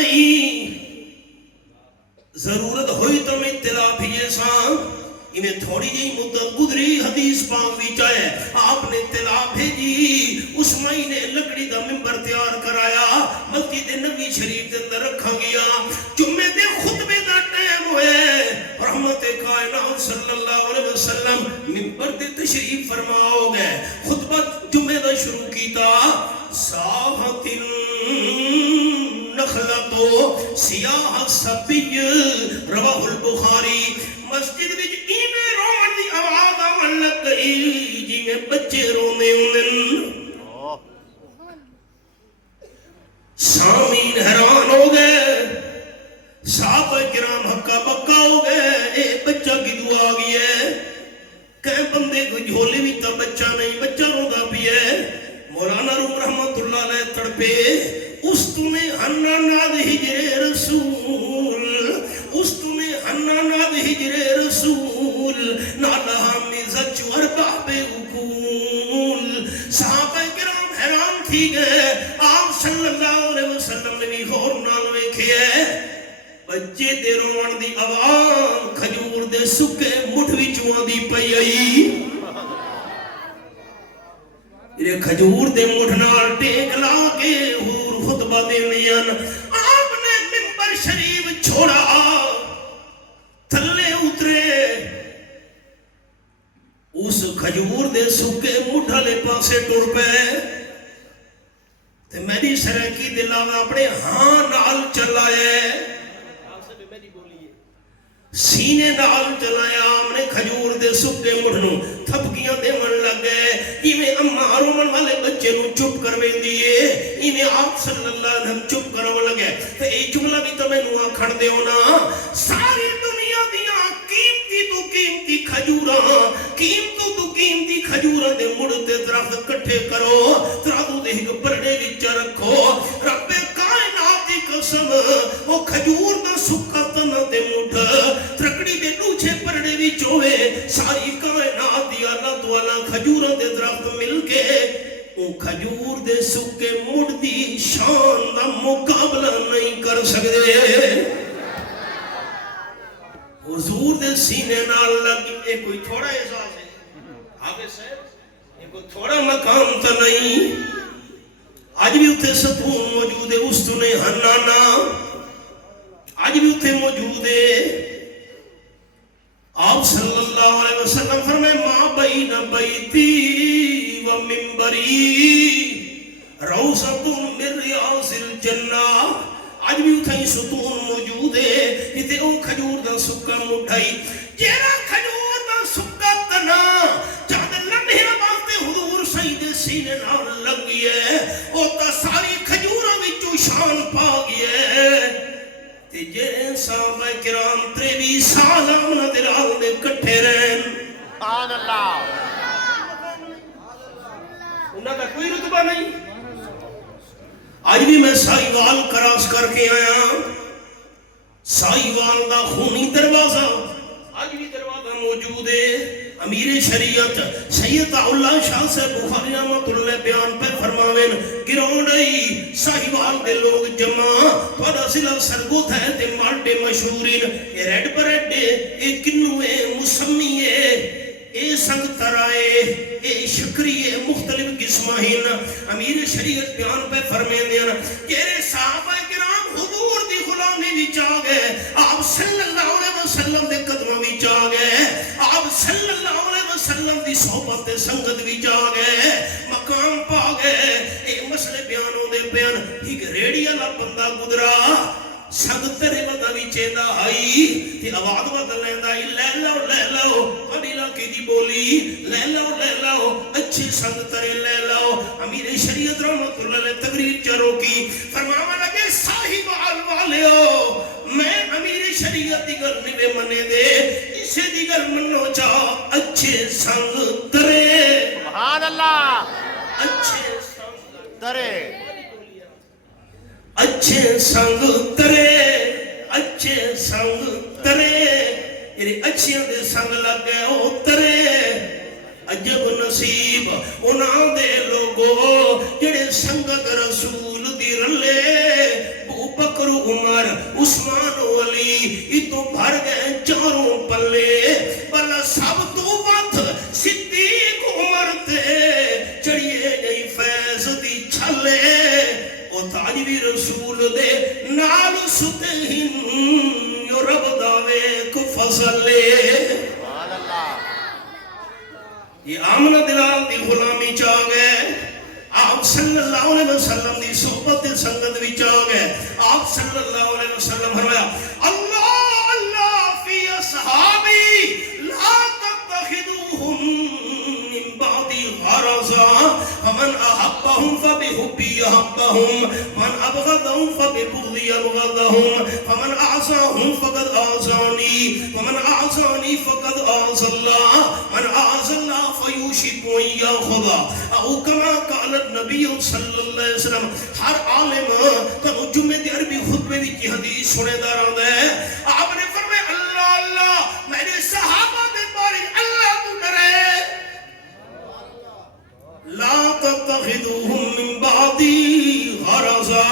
نہیں ضرورت ہوئی تو میں اطلاع بھیجے ساں انہیں تھوڑی جی مدت گزری حدیث پاک بھی چاہے آپ نے اطلاع بھیجی اس مہینے لکڑی دا ممبر تیار کرایا مسجد نبی شریف دے اندر رکھا گیا جمعے دے خطبے دا ٹائم ہوئے رحمت کائنات صلی اللہ علیہ وسلم ممبر دے تشریف فرماؤ گئے خطبہ جمعے دا شروع کیتا صاحت نخلتو سیاہ سبی رواہ البخاری مسجد وچ ایویں رون دی آواز آون لگ گئی جویں بچے روندے ہوندن سامعین حیران ہو گئے صحابہ کرام ہکا بکا ہو گئے اے بچہ کدوں آ گیا ہے کہ بندے کو جھولی بھی تا بچہ نہیں بچہ روندا پیا ہے مولانا روم رحمت اللہ علیہ تڑپے اس تمہیں ہنہ ناد ہجر رسول اس تمہیں ہنہ ناد ہجر رسول نالہا مزج ارباب اکول صحابہ کرام حیران تھی گئے آپ صلی اللہ علیہ وسلم نے بھی غور نال ویکھے ہے بچے دے روان دی آواز کھجور دے سکے مٹھ وچوں دی پئی آئی یہ کھجور دے مٹھ نال ٹیک لا کے حضور خطبہ دینیاں آپ نے ممبر شریف چھوڑا تھلے اترے اس کھجور دے سکے مٹھ والے پاسے ٹر پے تے میری سرکی دلاوا اپنے ہاں نال چلائے سینے نال چلایا ہم نے کھجور دے سکے مٹھنوں تھپکیاں دے من لگ گئے ایویں اماں رومن والے بچے نوں چپ کرویں دیئے ایویں آپ صلی اللہ علیہ وسلم چپ کرو لگے تے اے جملہ بھی تو مینوں آکھن دیو نا ساری دنیا دیاں قیمتی کھجوراں قیمتی کھجوراں دے مڑ تے درخت کٹھے کرو درختوں دے ایک پرڑے وچ رکھو رب کائنات دی قسم او کھجور دا سکا تنا تے مٹھ ترکڑی دے دوچے پرڑے وچ ہوئے ساری کائنات دی اللہ تعالیٰ کھجوراں دے درخت مل کے او کھجور دے سکے مڑ دی شان دا مقابلہ نہیں کر سکتے حضور دے سینے نال لگی اے کوئی تھوڑا احساس ہے آگے صاحب یہ کوئی تھوڑا مقام تا نہیں آج بھی اتھے ستون موجود ہے استنے ہنانا آج بھی اتھے موجود ہے آپ صلی اللہ علیہ وسلم فرمائے ما بین بیتی و منبری روضۃ من ریاض الجنہ آج بھی اتھائی ستون موجود ہے اتھے او کھجور دا سکا مٹھائی جیرا کھجور دا سکا تنا چاہتے لمحے باستے حضور سید سینے نال لگی ہے او تا ساری کھجورہ وچو شان پا گیا ہے تے جے صحابہ کرام 23 سال آمنہ دلال دے کٹھے رہن سبحان اللہ انہاں کا کوئی رتبہ نہیں آج بھی میں سائیوال کراس کر کے آیا سائیوال دا خونی دروازہ آج بھی دروازہ موجود ہے امیر شریعت سید اللہ شاہ سے بخاری رحمت اللہ بیان پہ فرماوین گراؤنڈی سائیوال دے لوگ جمع پڑا سلا سرگوت ہے تے مالٹے مشہورین یہ ریڈ بریڈ اے کنوے مسمیے اے سنگ ترائے اے شکریے مختلف قسمہین امیر شریعت بیان پہ فرمائے دینا کہرے صحابہ کرام حضور دی غلامی بھی چاہ گئے آپ صلی اللہ علیہ وسلم دے قدمہ بھی چاہ گئے آپ صلی اللہ علیہ وسلم دی صحبت سنگت بھی چاہ گئے مقام پا گئے اے مسئلے بیانوں دے بیان ایک ریڈی اللہ بندہ گدرا سنگ تیرے وقت بھی چیدہ آئی تی آواز وقت لیندہ لے لو قبیلہ کی دی بولی لے لو اچھے سنگ تیرے لے لو امیر شریعت رحمت اللہ نے تقریر چرو کی فرماوا لگے صاحب والو میں امیر شریعت دیگر نوے منے دے اسے دیگر منو چاہ اچھے سنگ تیرے سبحان اللہ اچھے سنگ ترے اچھے سنگ ترے یعنی اچھیاں دے سنگ لگ گئے او ترے عجب نصیب انہاں دے لوگو جڑے سنگت رسول دی رلے بو بکر عمر عثمان و علی اتو بھر گئے چاروں پلے بلا سب تو وقت صدیق عمر تے چڑھیے گئی فیض دی چھلے او تاجوی رسول دے نال ستے ہن یو رب داوے کو فضلے سبحان اللہ یہ آمنہ دلال دی غلامی چاہ گئے آپ صلی اللہ علیہ وسلم دی صحبت سنگت بھی چاہ گئے آپ صلی اللہ علیہ وسلم فرمایا اللہ اللہ فی اصحابی لا تتخذوہم من بعدی غرضا فمن احبہم فبحبی احبہم من ابغضہم فببغضی ابغضہم فمن اعزاہم فقد اعزانی ومن اعزانی فقد اعز اللہ من اعز اللہ فیوشک ویا خدا او کما قال نبی صلی اللہ علیہ وسلم ہر عالم کنو جمعہ دی عربی خطبے بھی کی حدیث سنے داران دے آپ نے فرمائے اللہ اللہ میرے صحابہ دے بارے اللہ تو ڈرے لا تتخذوہم من بعدی غرضا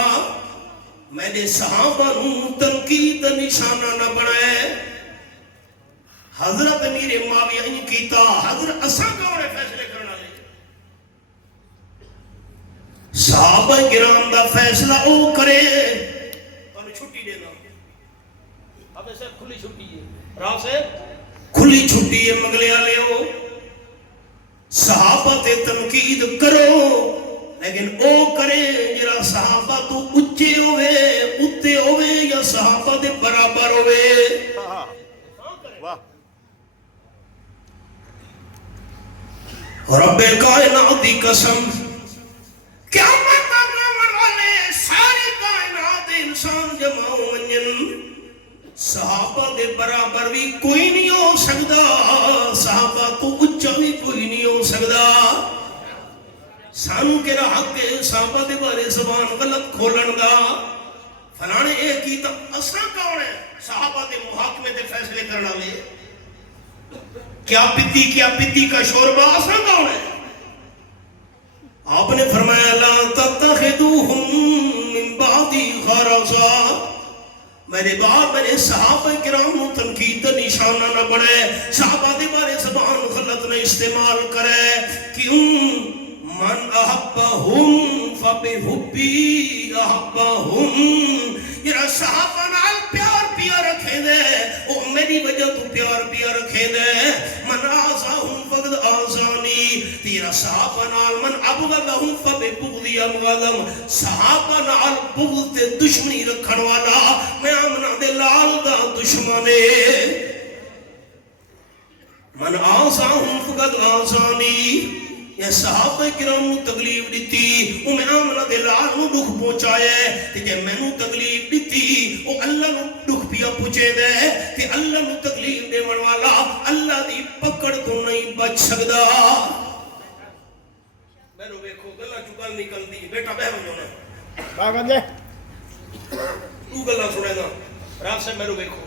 میرے صحابہ نو تنقید نشانہ نہ بنائے حضرت امیر معاویہ ان کیتا حضرت اساں کون فیصلے کرنا لے صحابہ کرام دا فیصلہ او کرے تو چھٹی دینا اب ایسے کھلی چھٹی ہے راہ سے کھلی چھٹی ہے مگلے آلے ہو صحابہ تے تنقید کرو لیکن او کرے جرا صحابہ تو اچے ہوئے اتے ہوئے یا صحابہ دے برابر ہوئے واہ رب کائنات دی قسم قیامت آنے والے ساری کائنات انسان جمع منجن صحابہ دے برابر بھی کوئی نہیں ہو سکتا صحابہ تو اچھا بھی کوئی نہیں ہو سکتا سانو کے حق کے صحابہ دے بارے زبان غلط کھولن دا فلانے ایک کی تا اصلا کون ہے صحابہ دے محاکمے دے فیصلے کرنا لے کیا پتی کا شوربہ اصلا کون ہے آپ نے فرمایا لا تتخذوہم من بعدی غرضا میرے بعد میرے صحابہ کرام تنقید نشانہ نہ بڑھے صحابہ دے بارے زبان غلط نہ استعمال کرے کیوں من احبہم فبحبی احبہم یہ صحابہ نال پیار پیا رکھے دے او میری وجہ تو پیار پیا رکھے دے من آزاہم فقد آزانی تیرا صحابہ نال من ابغضہم فببغضی ابغضہم صحابہ نال بغض تے دشمنی رکھن والا میں آمنہ دے لال دا دشمنے من آزاہم فقد آزانی یہ صحابہ کرام تکلیف دیتی او میں آمنہ دے لال نو دکھ پہنچائے تے جے میں نو تکلیف دیتی او اللہ نو دکھ پیا پہنچے دے تے اللہ نو تکلیف دے من والا اللہ دی پکڑ تو نہیں بچ سکدا میں نو بیکھو گلہ چکل نکل دی بیٹا بہ بجو نا باغ دے تو گلہ سنے نا رات سے میں نو بیکھو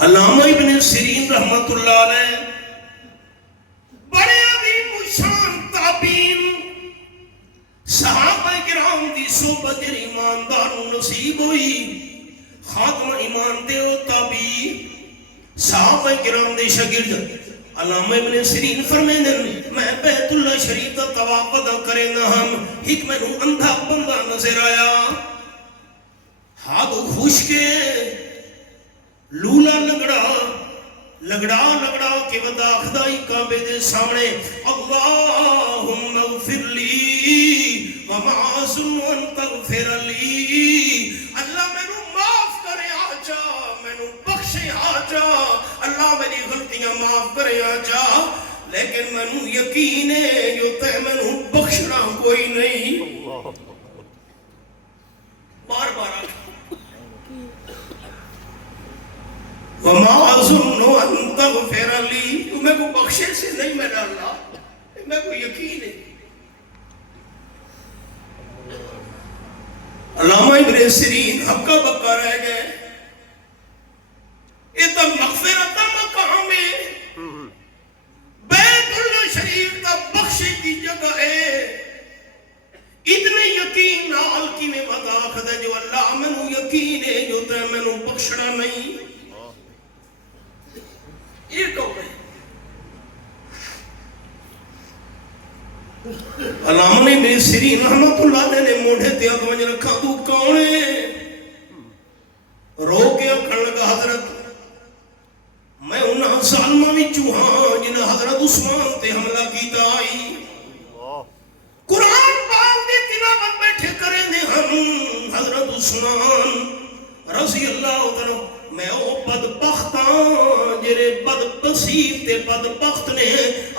علامہ ابن سیرین رحمت اللہ علیہ بڑے عظیم شان تابعین صحابہ کرام دی صحبت ایماندار نصیب ہوئی خاتمہ ایمان دے و تابعی صحابہ کرام دے شاگرد علامہ ابن سیرین فرمیدن میں بیت اللہ شریف کا طواف ادا کرے نہ ہم ایک میں نو اندھا بندہ نظر آیا ہاتھ خوش کے لولا لگڑا کے ودا خدائی کعبے دے سامنے اللہم اغفر لی وما ظن ان تغفر لی اللہ میں نو معاف کرے آجا میں نو بخشے آجا اللہ میری غلطیاں معاف کرے آجا لیکن میں نو یقین ہے جو تے میں نو بخشنا کوئی نہیں بار بار آجا وَمَا ظُنُّ أَن تَغْفِرَ لِي تو میں کو بخشے سے نہیں میرا اللہ میں کو یقین ہے علامہ ابن سیرین حقہ بکا رہ گئے یہ تو مغفرت مقام ہے بیت اللہ شریف کا بخشے کی جگہ ہے اتنے یقین نال کی میں ودا آخر جو اللہ مینوں یقین ہے جو تے مینوں بخشنا نہیں. یہ کون ہے؟ علامہ ابن سیرین رحمت اللہ علیہ نے موڑے تے اگ ونج رکھا تو کون ہے؟ رو کے اکھن لگا حضرت میں انہاں ظالماں وچوں ہاں جنہاں حضرت عثمان تے حملہ کیتا آئی. قرآن پاک دی تلاوت بیٹھے کریں دے ہم حضرت عثمان رضی اللہ عنہ. میں او بدبختاں جڑے بدنصیب تے بدبخت نے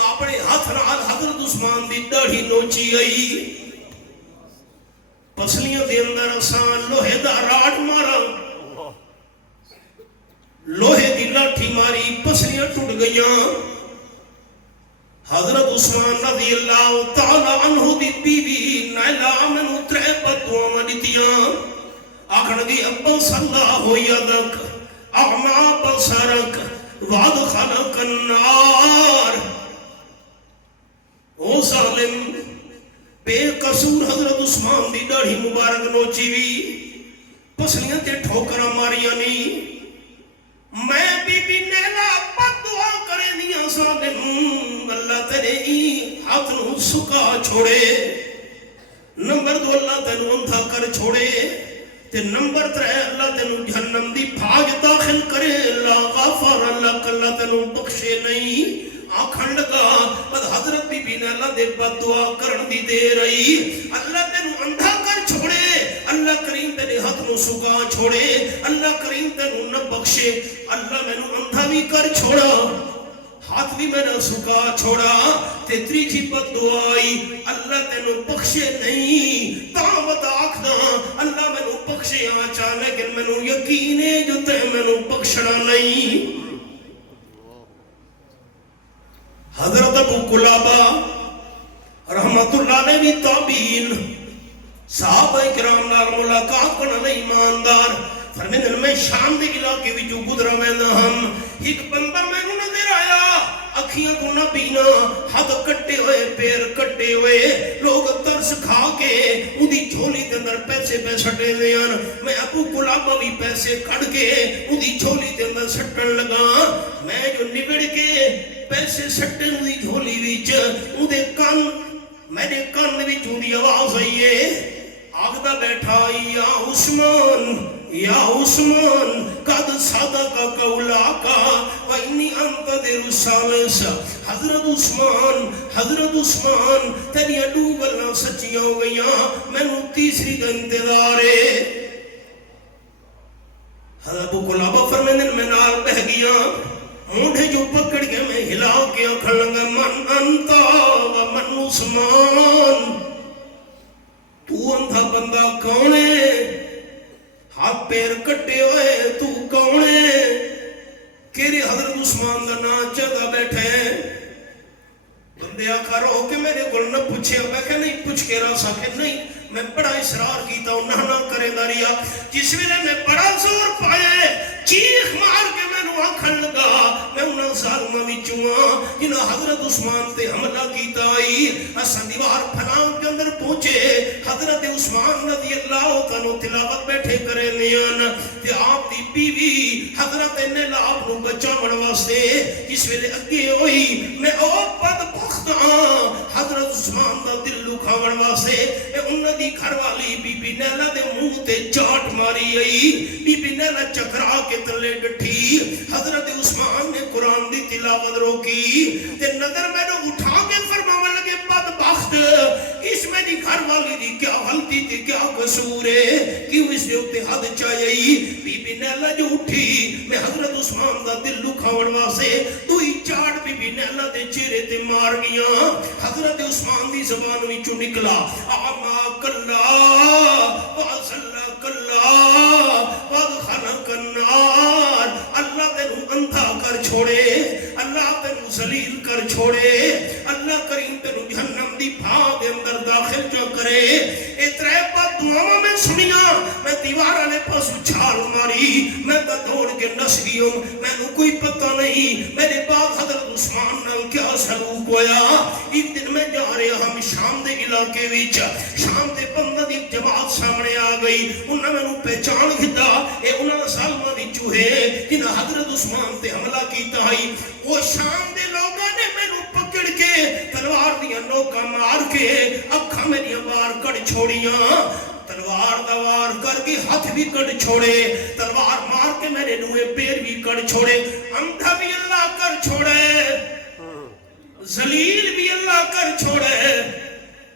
اپنے ہاتھ نال حضرت عثمان دی داڑھی نوچی آئی. پسلیاں دے اندر اساں لوہے دا راڑ مارا, لوہے دی لاٹھی ماری, پسلیاں ٹوٹ گئیاں. حضرت عثمان رضی اللہ تعالی عنہ دی بیوی نائلہ منو 3 بددعاواں دتیاں. آکھن دی ابا صلاح یدک اعما بصرک وادخلک النار. او ظالم بے قصور حضرت عثمان دی داڑھی مبارک نوچی وی, پسلیاں تے ٹھوکراں ماریاں نہیں. میں بی بی نیلا بد دعا کرے دیاں ظالم اللہ تیرے ہاتھ نو سکا چھوڑے. نمبر 2 اللہ تینو اندھا کر چھوڑے. تے نمبر 3 اللہ تینو جہنم دی بھاگ داخل کرے. لا غفر لک اللہ تینو بخشے نہیں. آکھن لگا بد حضرت بی بی نیلا دے بد دعا کرن دی دے رہی. اللہ تینو اندھا کر چھوڑے, اللہ کریم تیرے ہاتھ نو سکا چھوڑے, اللہ کریم تینو نہ بخشے. اللہ میں نو اندھا بھی کر چھوڑا, ہاتھ بھی میں نہ سکا چھوڑا. تے تیجی بد دعائی اللہ تینو بخشے نہیں. تاوت آکھنا اللہ میں نو بخشے آچا, لیکن میں نو یقین ہے جو تے میں نو بخشنا نہیں. حضرت ابو قلابہ رحمت اللہ علیہ بھی تابعین صحابہ کرام نال ملاقات کرنے ایماندار فرمیندن میں شام دے علاقے وچوں گزرا ویندا ہم. ایک بندہ مینوں نظر آیا, اکھیاں کو نہ پینا, ہاتھ کٹے ہوئے, پیر کٹے ہوئے, لوگ ترس کھا کے اودی جھولی دے اندر پیسے پہ سٹے دیاں. میں ابو قلابہ بھی پیسے کھڑ کے اودی جھولی دے اندر سٹن لگا. میں جو نبڑ کے پیسے سٹن اودی جھولی وچ اودے کان میرے کان وچ اودی آواز آئی ہے, آگدا بیٹھا یا عثمان یا عثمان قد صدق قولاک وانی انتظر الثالث. حضرت عثمان تیریاں 2 گلاں سچیاں ہو گئیاں, مینوں تیسری دا انتظار ہے. حضرت ابو قلابہ فرمیندن میں نال بہ گیا, مونڈے جو پکڑ کے میں ہلا کے آکھن لگا من انتا و من عثمان, تو اندھا بندہ کون ہے, ہاتھ پیر کٹے ہوئے تو کون ہے, کیرے حضرت عثمان دا نا چگا بیٹھے. بندے آکھا رو کہ میرے گل نہ پوچھے, میں کہ نہیں پوچھ کے رہا ساکھے نہیں. میں بڑا اصرار کیتا ہوں نہ کرے داریا. جس ویلے میں بڑا زور پائے چیخ مار کے میں نو آکھن لگا میں انہاں ظالماں وچوں ہاں جنہاں حضرت عثمان تے حملہ کیتا آئی. اساں دیوار پھلان کے اندر پہنچے, حضرت عثمان رضی اللہ عنہ تلاوت بیٹھے کرے نیان. تے آپ دی بیوی حضرت نیلا آپ نو بچاون واسطے جس ویلے اگے ہوئی, میں او بدبخت ہاں حضرت عثمان دا دل لکھاون واسطے انہاں دی گھر والی بی بی نیلا دے منہ تے چاٹ ماری آئی. بی بی نیلا چکرا کے تلے ڈٹھی. حضرت عثمان نے قرآن دی تلاوت روکی تے نظر میں نے اٹھا کے فرماون لگے بدبخت اس میں دی گھر والی دی کیا غلطی تھی, کیا قصور ہے, کیوں اس نے اتے حد چاہیے. بی بی نیلا جو اٹھی میں حضرت عثمان دا دل لکھاون واسطے دوئی چاٹ بی بی نیلا دے چہرے تے مار گیا. حضرت عثمان دی زبان وچوں نکلا اعما کلا وازل کلا وادخلک النار. اللہ تینو اندھا کر چھوڑے, اللہ تینو ذلیل کر چھوڑے, اللہ کریم تینو جہنم دی بھاگ اندر داخل جو کرے. اے 3 بد دعاواں میں سنیاں میں دیوار والے پاسوں چھال ماری میں تو دوڑ کے نس گئی ہوں میں کوئی پتہ نہیں میرے بعد حضرت عثمان نال کیا سلوک ہویا ایک دن میں جا رہے ہم شام دے علاقے وچ شام دے بندہ دی جماعت سامنے آ گئی انہاں میں پہچان کیتا اے انہاں سالماں دی چوہے جنہاں حضرت عثمان تے حملہ کیتا ہے وہ شام دے لوگاں نے مینوں پکڑ کے تلوار دیاں نوکاں مار کے اکھاں میری باہر کڑ چھوڑیاں تلوار دوار کر کے ہاتھ بھی کڑ چھوڑے تلوار مار کے میرے نوے پیر بھی کڑ چھوڑے اندھا بھی اللہ کر چھوڑے ذلیل بھی اللہ کر چھوڑے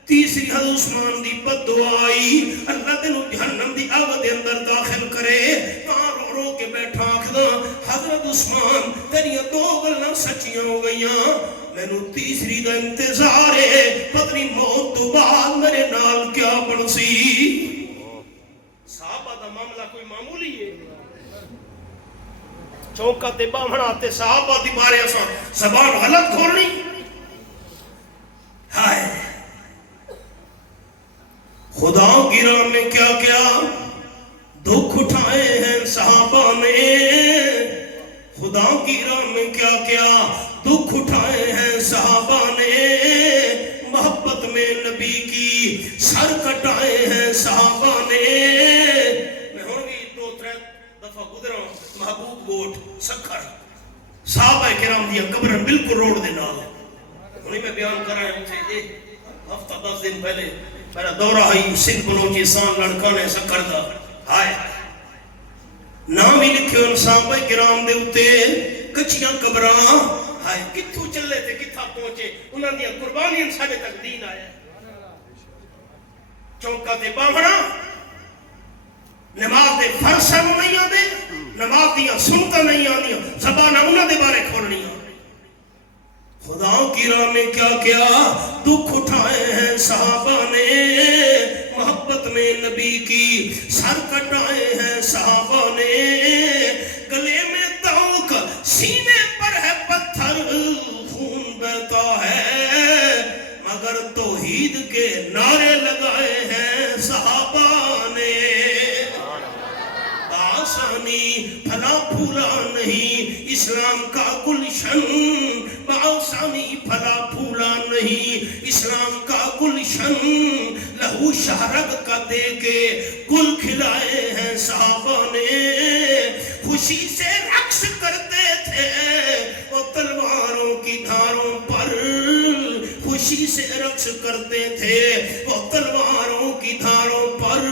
تیسری حضرت عثمان دی بد دعائی اللہ تینوں جہنم دی آگ دے اندر داخل کرے وہاں رو رو کے بیٹھا آکھدا حضرت عثمان تیریاں دو گلاں سچیاں ہو گئیاں مینوں تیسری دا انتظار ہے پتنی موت تو بعد میرے نال کیا بنسی صحابہ دا معاملہ کوئی معمولی ہے چوکا تے باہنا تے صحابہ دی بارے اساں زبان غلط کھولنی ہائے خدا کی راہ میں کیا کیا دکھ اٹھائے ہیں صحابہ نے خدا کی راہ میں کیا کیا دکھ اٹھائے ہیں صحابہ نے محبت میں نبی کی سر کٹائے ہیں صحابہ نے میں ہوں گی 2-3 دفعہ گزرا محبوب گوٹ سکھر صحابہ کرام دیا قبرن بالکل روڈ دے نال انہیں میں بیان کر رہا ہوں ہفتہ 10 دن پہلے میرا دورہ آئی سندھ بلوچستان لڑکا نے سکر دا ہائے نام ہی لکھے ان صحابہ کرام دے اتے کچیاں قبراں ہائے کتھوں چلے تھے کتھا پہنچے انہاں دیا قربانیاں ساڑھے تک دین آیا چوکا تے باہنا نماز دے فرسہ نہیں آدے نماز دیا سنتا نہیں آدیا زبانہ انہاں دے بارے کھولنی آدے خدا کی راہ میں کیا کیا دکھ اٹھائے ہیں صحابہ نے محبت میں نبی کی سر کٹائے ہیں صحابہ نے گلے میں توق سینے پر ہے پتھر خون بہتا ہے مگر توحید کے نعرے لگائے ہیں صحابہ نے آسانی پھلا پھولا نہیں اسلام کا گلشن بآسانی پھلا پھولا نہیں اسلام کا گلشن لہو شہرگ کا دے کے گل کھلائے ہیں صحابہ نے خوشی سے رقص کرتے تھے وہ تلواروں کی دھاروں پر خوشی سے رقص کرتے تھے وہ تلواروں کی دھاروں پر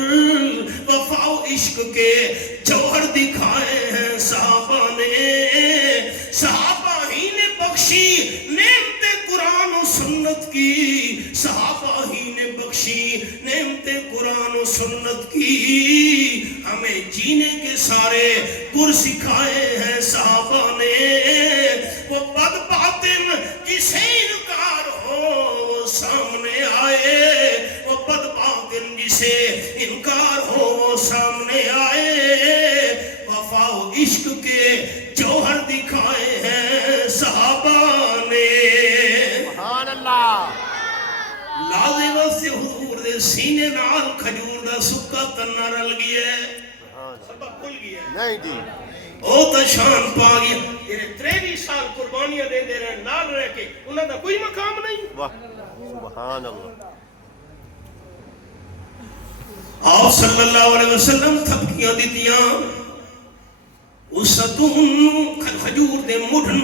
وفا و عشق کے جوہر دکھائے ہیں صحابہ نے صحابہ ہی نے بخشی نعمت قرآن و سنت کی صحابہ ہی نے بخشی نعمت قرآن و سنت کی ہمیں جینے کے سارے گر سکھائے ہیں صحابہ نے وہ بد باطن جسے انکار ہو وہ سامنے آئے وہ بد باطن جسے انکار ہو وہ سامنے آئے وفا و عشق کے جوہر دکھائے ہیں صحابہ نے سبحان اللہ لازم سے حضور دے سینے نال کھجور دا سکا تنہ رل گیا ہے سبب کھل گیا ہے نہیں جی او تا شان پا گیا تیرے 23 سال قربانیاں دے دے رہے نال رہ کے انہاں دا کوئی مقام نہیں واہ سبحان اللہ آپ صلی اللہ علیہ وسلم تھپکیاں دیتیاں اس ستون کھجور دے مڈھن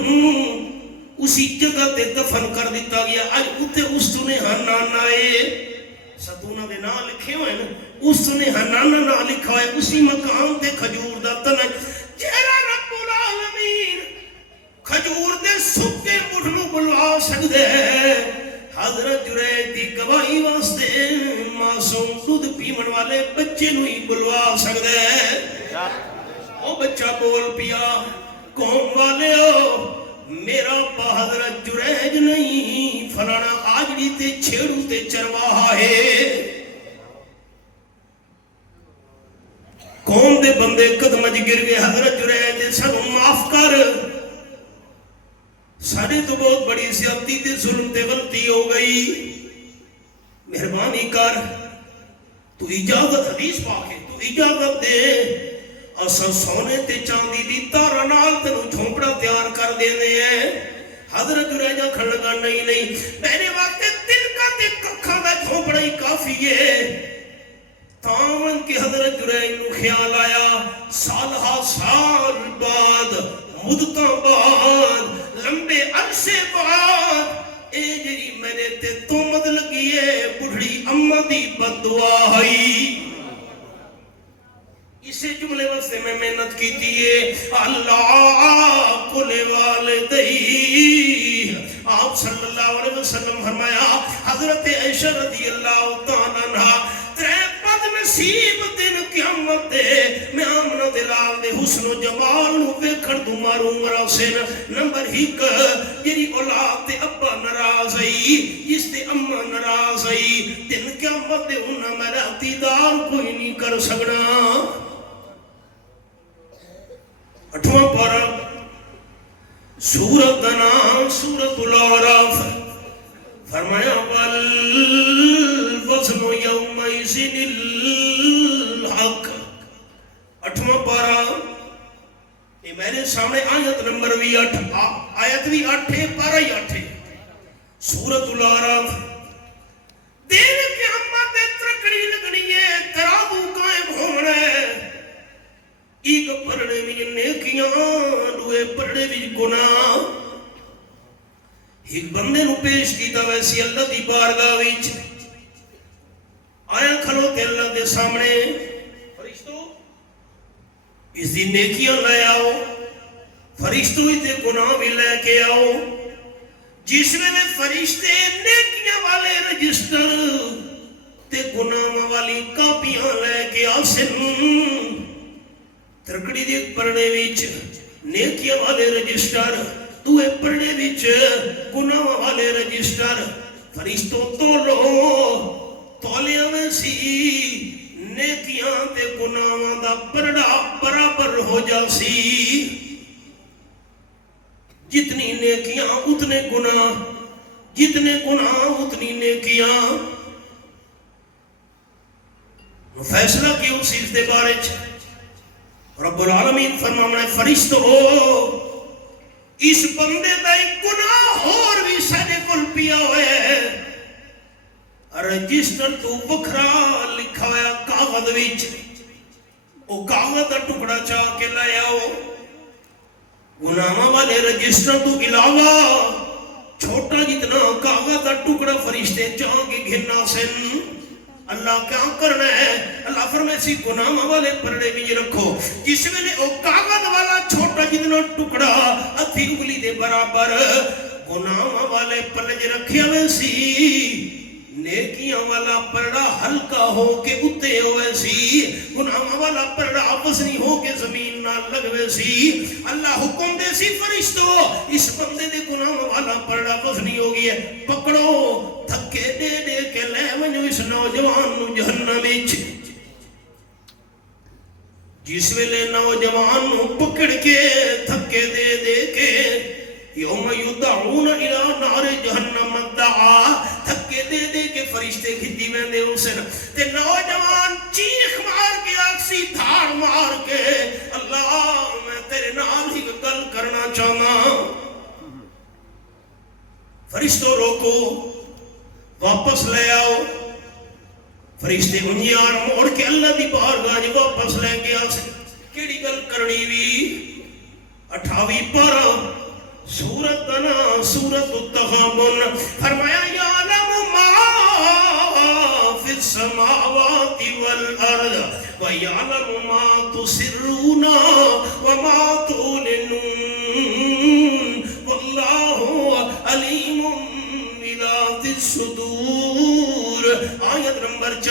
اسی جگہ تے دفن کر دیتا گیا آج اتے استنے ہنانا ہے ستونہ دے نا لکھے ہوئے نا استنے ہنانا نا لکھا ہے اسی مقام تے کھجور دا تنہ جیرا رب العالمین کھجور دے سکے مڈھنو بلوا سکدے حضرت جرید دی گواہی واسطے معصوم دودھ پیمن والے بچے نو ہی بلوا سکدے او بچہ بول پیا قوم والے ہو میرا پا حضرت جریج نہیں فلانا آجڑی تے چھیڑو تے چرواہا ہے قوم دے بندے قدمج گر گئے حضرت جریج سنو معاف کر ساڑھے تو بہت بڑی زیادتی تے ظلم تے غلطی ہو گئی مہربانی کر تو اجازت حدیث پاک ہے تو اجازت دے اسا سونے تے چاندی دی تارا نال تینوں جھونپڑا تیار کر دینے ہیں حضرت جریجہ کھڑ لگا نہیں میرے وقت دل کا تے ککھا دا جھونپڑا ہی کافی ہے تاون کہ حضرت جریج نو خیال آیا سالہ سال بعد مدتاں بعد لمبے عرصے بعد اے جری میرے تے تومت لگی ہے بڑھڑی اماں دی بد دعا ہوئی اسے جملے واسطے میں محنت کی تیئے اللہ کل والدئی آپ صلی اللہ علیہ وسلم فرمایا حضرت عائشہ رضی اللہ تعالیٰ عنہ ترے بد نصیب دن قیامت دے میں آمنہ دلال دے حسن و جمال نو ویکھڑ دو ماروں مراسن نمبر ایک جری اولاد دے ابا نراز آئی جس دے اماں نراز آئی دن قیامت دے انہاں میرا اقتدار کوئی نہیں کر سکنا اٹھواں پارہ سورت نام سورت الاعراف فرمایا والوزن یومئذ الحق اٹھواں پارہ یہ میرے سامنے آیت نمبر بھی 8 آیت بھی 8 ہے پارہ ہی 8 ہے سورت الاعراف دین قیامت ترکڑی لگنی ہے ترابو قائم ہونا ہے ایک پرڑے میں نیکیاں دوے پرڑے میں گناہ ایک بندے نو پیش کیتا ویسی اللہ دی بارگاہ وچ آیا کھلوتے اللہ دے سامنے فرشتو اس دی نیکیاں لے آؤ فرشتو اس دے گناہ بھی لے کے آؤ جس میں نے فرشتے نیکیاں والے رجسٹر تے گناہ والی کاپیاں لے کے آسن ترکڑی دے پرڑے وچ نیکیاں والے رجسٹر دوے پرڑے وچ گناہ والے رجسٹر فرشتوں تولو تولیاں میں سی نیکیاں تے گناہاں دا پرڑا برابر ہو جاسی جتنی نیکیاں اتنے گناہ جتنے گناہ اتنی نیکیاں فیصلہ کیوں سی اس دے بارے رب العالمین فرمانے فرشتو اس بندے دا ایک گناہ اور بھی ساڑے کل پیا ہوئے رجسٹر تو بکھرا لکھا ہویا کاغذ وچ او کاغذ دا ٹکڑا چاہ کے لائے آؤ گناہ والے رجسٹر تو علاوہ چھوٹا جتنا کاغذ دا ٹکڑا فرشتے چاہ کے گھننا سن اللہ کیا کرنا ہے اللہ فرمائے سی گناہ والے پرڑے بھی رکھو جس میں نے او کاغذ والا چھوٹا جتنا ٹکڑا اتھی انگلی دے برابر گناہ والے پرڑے رکھیا میں سی نیکیاں والا پرڑا ہلکا ہو کے اتے ہوئے سی گناہ والا پرڑا وزنی ہو کے زمین نہ لگوے سی اللہ حکم دے سی فرشتو اس بندے دے گناہ والا پرڑا وزنی ہو گیا پکڑو تھکے دے دے کے لے ونجو اس نوجوان نو جہنم وچ جس ویلے نوجوان نو پکڑ کے تھکے دے دے کے یوم یدعون الى نار جہنم دعا تھکے دے دے کے فرشتے کھتی میں دے اسن تے نوجوان چیخ مار کے آکسی دھاڑ مار کے اللہ میں تیرے نال ہی گل کرنا چاہنا فرشتوں روکو واپس لے آؤ فرشتے انجیان موڑ کے اللہ دی بارگاہ جی واپس لے کے آسے کیڑی گل کرنی بھی 28 پارہ سورت دنا سورت التغابن فرمایا یعلم ما فی السماوات والارض ویعلم ما تسرون وما تعلنون واللہ علیم بذات الصدور آیت نمبر 4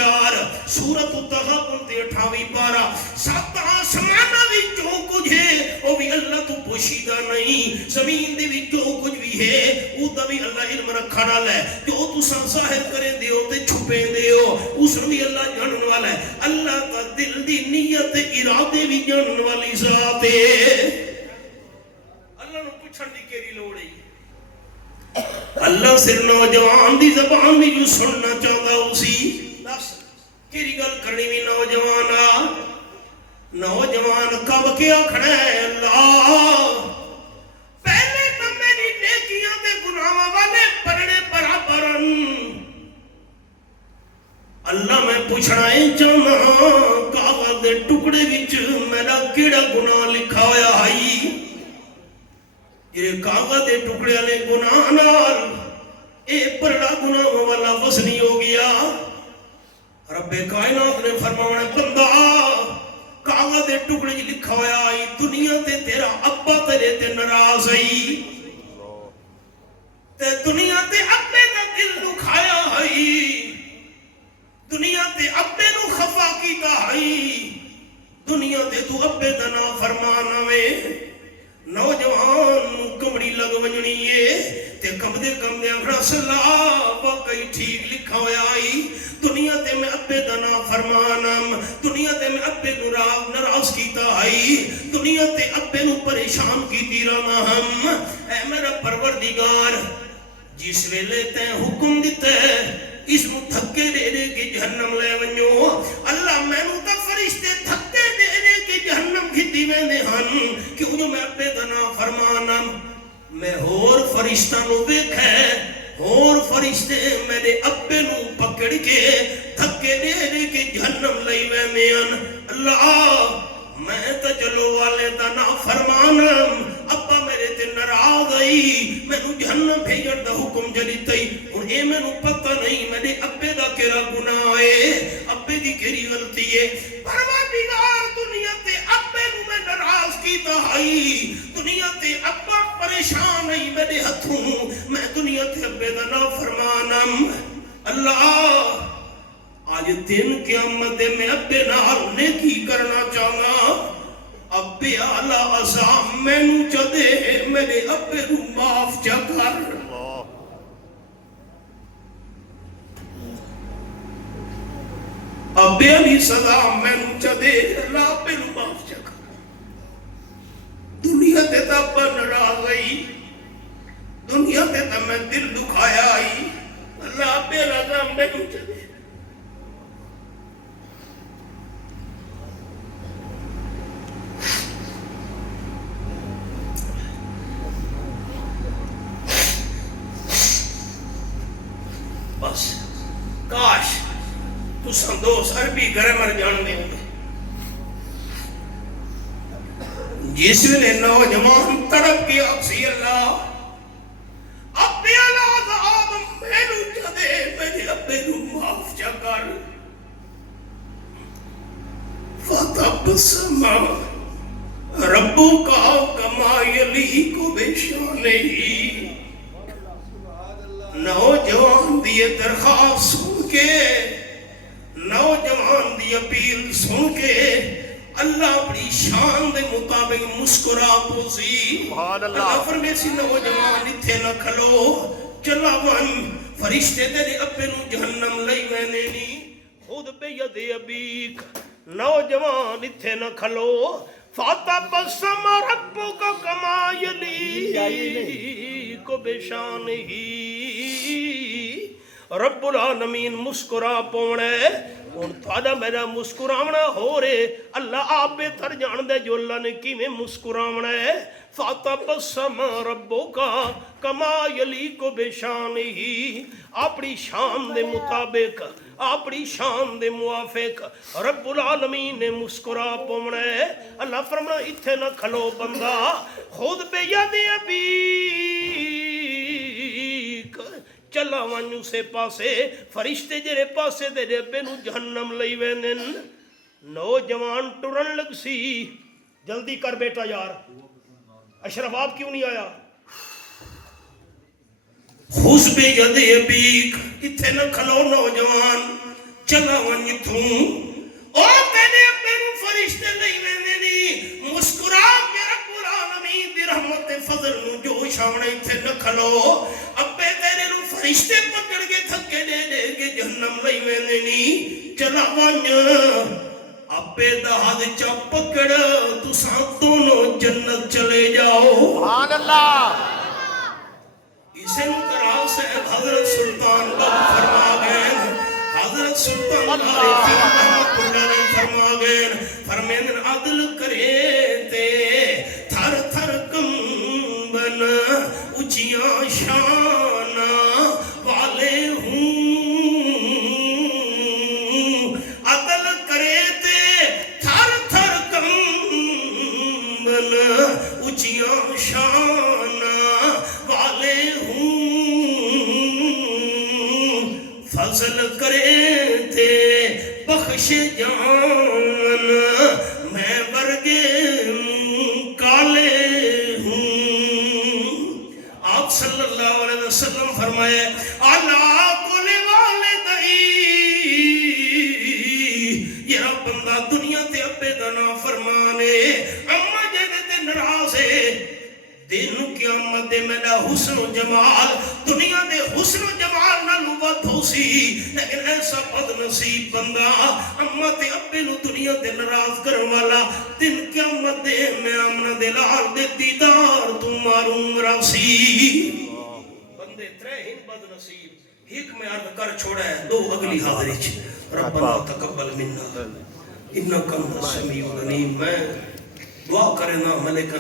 سورت التغابن 28 پارہ 7 آسمانہ بھی جو کچھ ہے وہ بھی اللہ تو پوشیدہ نہیں زمین دے بھی جو کچھ بھی ہے وہ دا بھی اللہ علم رکھا ڈالا ہے جو تو ظاہر کریں دیو تے چھپیں دیو اس نے بھی اللہ جانن والا ہے اللہ کا دل دی نیت ارادے بھی جانن والی ذات ہے اللہ نے پوچھن دی کیری لوڑ ہے اللہ صرف نوجوان دی زبان بھی جو سننا چاہتا اسی کیڑی گل کرنی بھی نوجوان نوجوان کب کیا کھڑا ہے اللہ پہلے تو میری نیکیاں تے گناہاں والے پڑھنے برابر اللہ میں پوچھنا ہے چاہنا کاغذ دے ٹکڑے وچ میرا کیڑا گناہ لکھا ہویا ہے یہ کاغذ دے ٹکڑے والے گناہ نال اے پرڑا گناہ والا وزنی ہو گیا رب کائنات نے فرمایا بندہ کاغذ دے ٹکڑے وچ لکھا ہویا ہے دنیا تے تیرا ابا تیرے تے ناراض ہے تے دنیا تے ابے دا دل دکھایا ہے دنیا تے ابے نو خفا کیتا ہے دنیا تے تو ابے دا نافرمان ہوے نوجوان کمڑی لگ ونجنی ہے تے کم دے اکھڑا صلاح واقعی ٹھیک لکھا ہویا آئی دنیا تے میں ابے دا نافرمانم دنیا تے میں ابے نو ناراض کیتا آئی دنیا تے ابے نو پریشان کیتی رہنا ہم اے میرا پروردگار جس ویلے تے حکم دیتا ہے اس نو دھکے دے دے کے جہنم لے ونجو اللہ میں نو تا فرشتے دھکے دے دے کے جہنم کھتی ویندے ہن کیوں جو میں ابے دا نافرمانم میں ہور فرشتہ نو ویکھے ہور فرشتے میرے ابے نو پکڑ کے دھکے دے دے کے جہنم لئی ویندے ہن اللہ میں تا چلو والے دا نافرمانم ابا میرے تے ناراض آئی میں نو جہنم بھیجن دا حکم جلی تئی اور اے میں نو پتہ نہیں میرے ابے دا کیڑا گناہ ہے ابے دی کیڑی غلطی ہے پروردگار دنیا تے ابے نو میں ناراض کیتا ہے دنیا تے ابا پریشان ہے میرے ہتھوں میں دنیا تے ابے دا نافرمانم اللہ آج دن قیامت دے میں ابے نال نیکی کرنا چاہنا ابے آلہ عذاب میں نو چدے میرے ابے نو معاف چا کر ابے علی صدا میں نو چدے اللہ ابے نو معاف چا کر دنیا تے تا ابا ناراض آئی دنیا تے تا میں دل دکھایا آئی اللہ ابے عذاب میں نو چدے بس کاش تو سندوس عربی گرامر جاننے ہوں گے جس ویلے نوجوان تڑپ کے اکسی اللہ ابے عذاب میں نو چدے میرے ابے نو معاف چا کر فتبسم ربک کما یلیق بشانہ نوجوان دی درخواست سن کے نوجوان دی اپیل سن کے اللہ اپنی شان دے مطابق مسکرا پوسی اللہ فرمے سی نوجوان اتھے نہ کھلو چلا ون فرشتے تیرے ابے نو جہنم لئی وینے نی خود بے ید ابیک نوجوان اتھے نہ کھلو فَتَبَسَّمَ رَبُّكَ كَمَا يَلِيقُ بِشَانِهِ رب العالمین مسکرا پونے ان تھوڑا میرا مسکراونا ہو رہے اللہ آپ بہتر جان دے جو اللہ نے کی میں مسکراونا ہے فَتَبَسَّمَ رَبُّكَ كَمَا يَلِيقُ بِشَانِهِ اپنی شان دے مطابق اپنی شان دے موافق رب العالمین نے مسکرا پونے اللہ فرمانا اتھے نہ کھلو بندہ خود بے ید ابیک چلا وانیو سے پاسے فرشتے جرے پاسے دے ابے نو جہنم لئی وینن نوجوان ٹرن لگ سی جلدی کر بیٹا یار اشرف آپ کیوں نہیں آیا خوش بے ید ابیک اتھے نہ کھلو نوجوان چلا وانی تھوں او تیرے ابے نو فرشتے لئی ویننی مسکرا کے رب العالمین دی رحمت فضل نو جوش آونے اتھے نہ کھلو ابے تیرے نو فرشتے پکڑ کے تھکے دے دے کے جہنم لئی ویننی چلا وانی ابے دہاد چا پکڑ تو ساتھوں جنت چلے جاؤ سبحان اللہ اسے نو کرا سے حضرت سلطان باب فرما گئے حضرت حضرت سلطان عارفین رحمت اللہ علیہ فرما گئے فرمین عدل کرے تے تھر تھر کمبن اچیاں شانہ والے ہوں عدل کرے تے تھر تھر کمبن اچیاں شانہ والے ہوں فضل کرے تھے بخش جان میں ورگے کالے ہوں آپ صلی اللہ علیہ وسلم فرمائے اللہ کل والدئی یہ رب بندہ دنیا تے ابے دا نافرمانے اما جدے تے ناراض ہے دن قیامت دے میرا حسن و جمال دنیا دے حسن و جمال نہ لوبت ہو سی لیکن ایسا بد نصیب بندہ اما تے ابے نو دنیا دے ناراض کرن والا دن قیامت دے میں آمنہ دے لال دے دیدار تو معلوم راسی بندے ترے ہی بد نصیب ایک میں عرض کر چھوڑا ہے دو اگلی حاضری چھ ربنا تقبل منا انکا انت السمیع العلیم میں دعا کرنا ملک